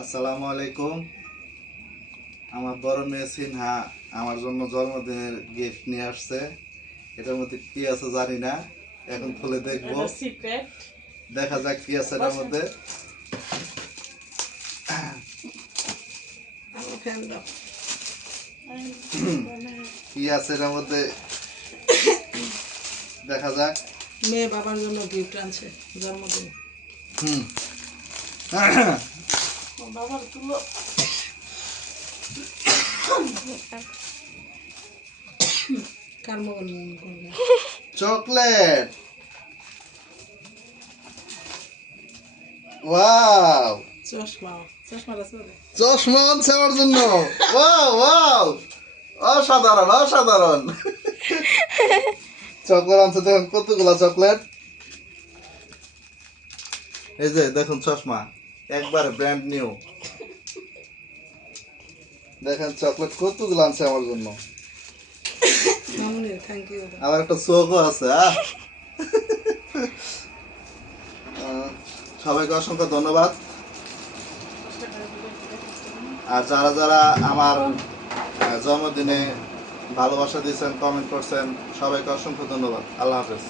আসসালামু আলাইকুম আমার বড় মেয়ে সিনহা আমার জন্য জন্মদিনের গিফট নিয়ে আসছে। এটার মধ্যে কি আছে জানি না এখন খুলে দেখব। দেখা যাক কি আছে এটার মধ্যে। কি আছে এটার মধ্যে? দেখা যাক। মেয়ে বাবার জন্য গিফট আনছে জন্মদিন। হুম। বাবার তুলো চকলেট ওয়াও চশমা চশমা আনছে আমার জন্য। ওয়াও ওয়াও অসাধারণ অসাধারণ। চকলেট আনছে দেখুন কতগুলা চকলেট। এই যে দেখুন চশমা। একবার ব্র্যান্ড নিউ দেখেন চকলেট কতগুলো আনছে আমার জন্য। আবার একটা চোখও আছে সবাইকে অসংখ্য ধন্যবাদ। আর যারা যারা আমার জন্মদিনে ভালোবাসা দিয়েছেন কমেন্ট করছেন সবাইকে অসংখ্য ধন্যবাদ। আল্লাহ হাফেজ।